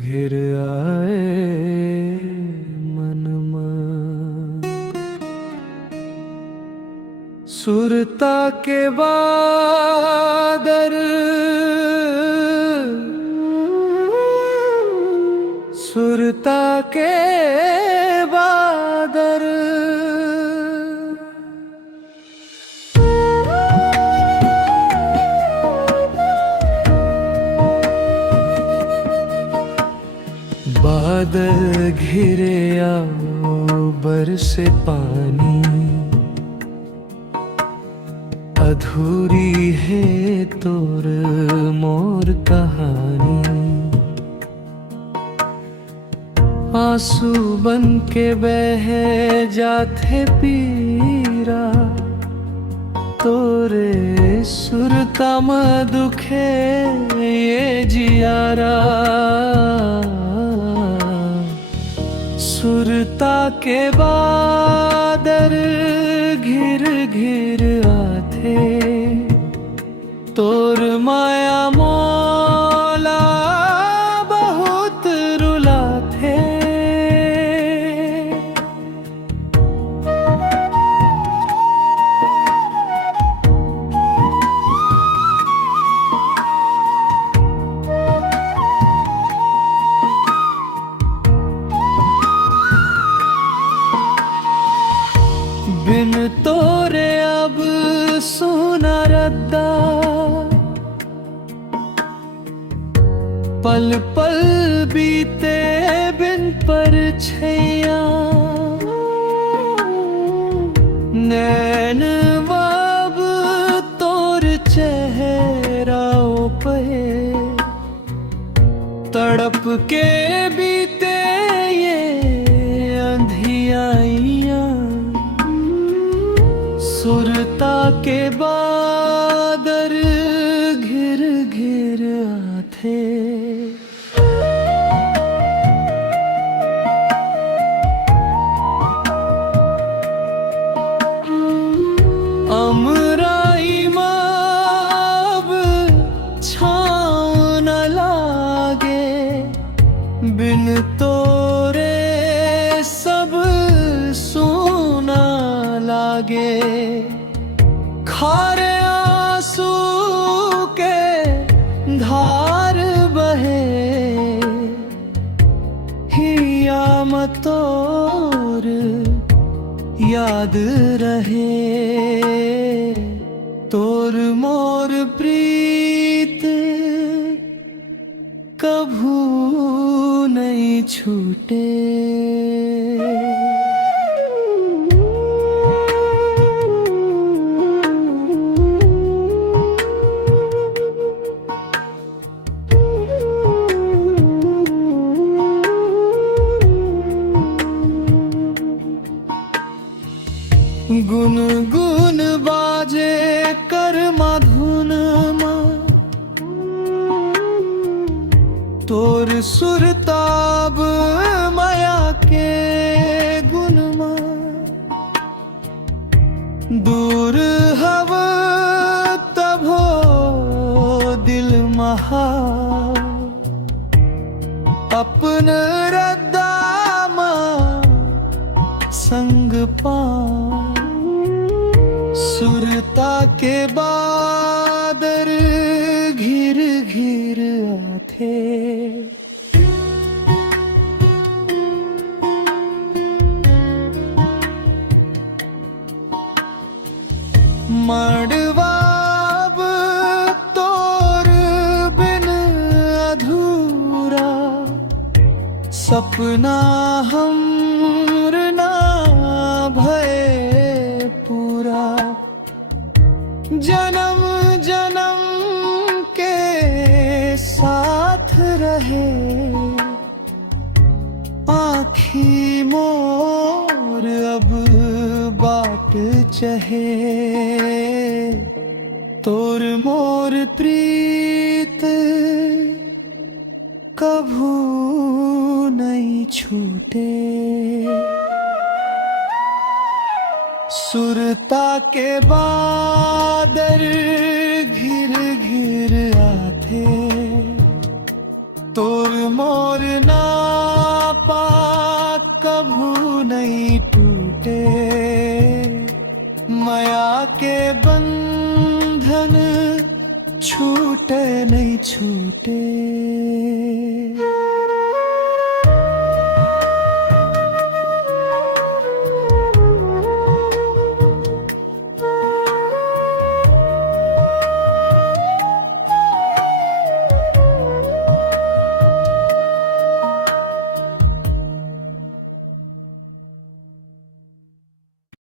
घिर आए मन में सुरता के बादर, सुरता के बादर। बादल घिरे आओ बरसे पानी, अधूरी है तोर मोर कहानी। आंसू बन के बह जाते पीरा, तोरे सुरता में दुखे ये जियारा। सुरता के बादर घिर घिर आते, तोर माया मौला बहुत रुलाते। बिन तोरे अब सोना रद्दा, पल पल बीते बिन पर छैया। नैन बाब तोर चेहराओ पे तड़प के बीते ये अंधियाइयां। सुरता के बादर घिर घिर आते, अमराई माब छाँव न लागे, बिन तोरे सब सोना लागे। खारे आंसू के धार बहे, हिया मतोर याद रहे। तोर मोर प्रीत कभू नहीं छूटे। गुन गुन बाजे कर मधुन माँ, तोर सुरताब माया के गुन माँ। दूर हव तभो दिल महा, अपन रद्दा माँ संग पा। सुरता के बादर घिर घिर आते, मड़वाब तोर बिन अधूरा, सपना हमर ना भय पूरा। जन्म जन्म के साथ रहे, आँखी मोर अब बाट चहे। तोर मोर प्रीत कभू नहीं छूटे। सुरता के बादर घिर घिर आते, तोर मोर मोर नापा कभू नहीं टूटे, माया के बंधन छूटे नहीं छूटे।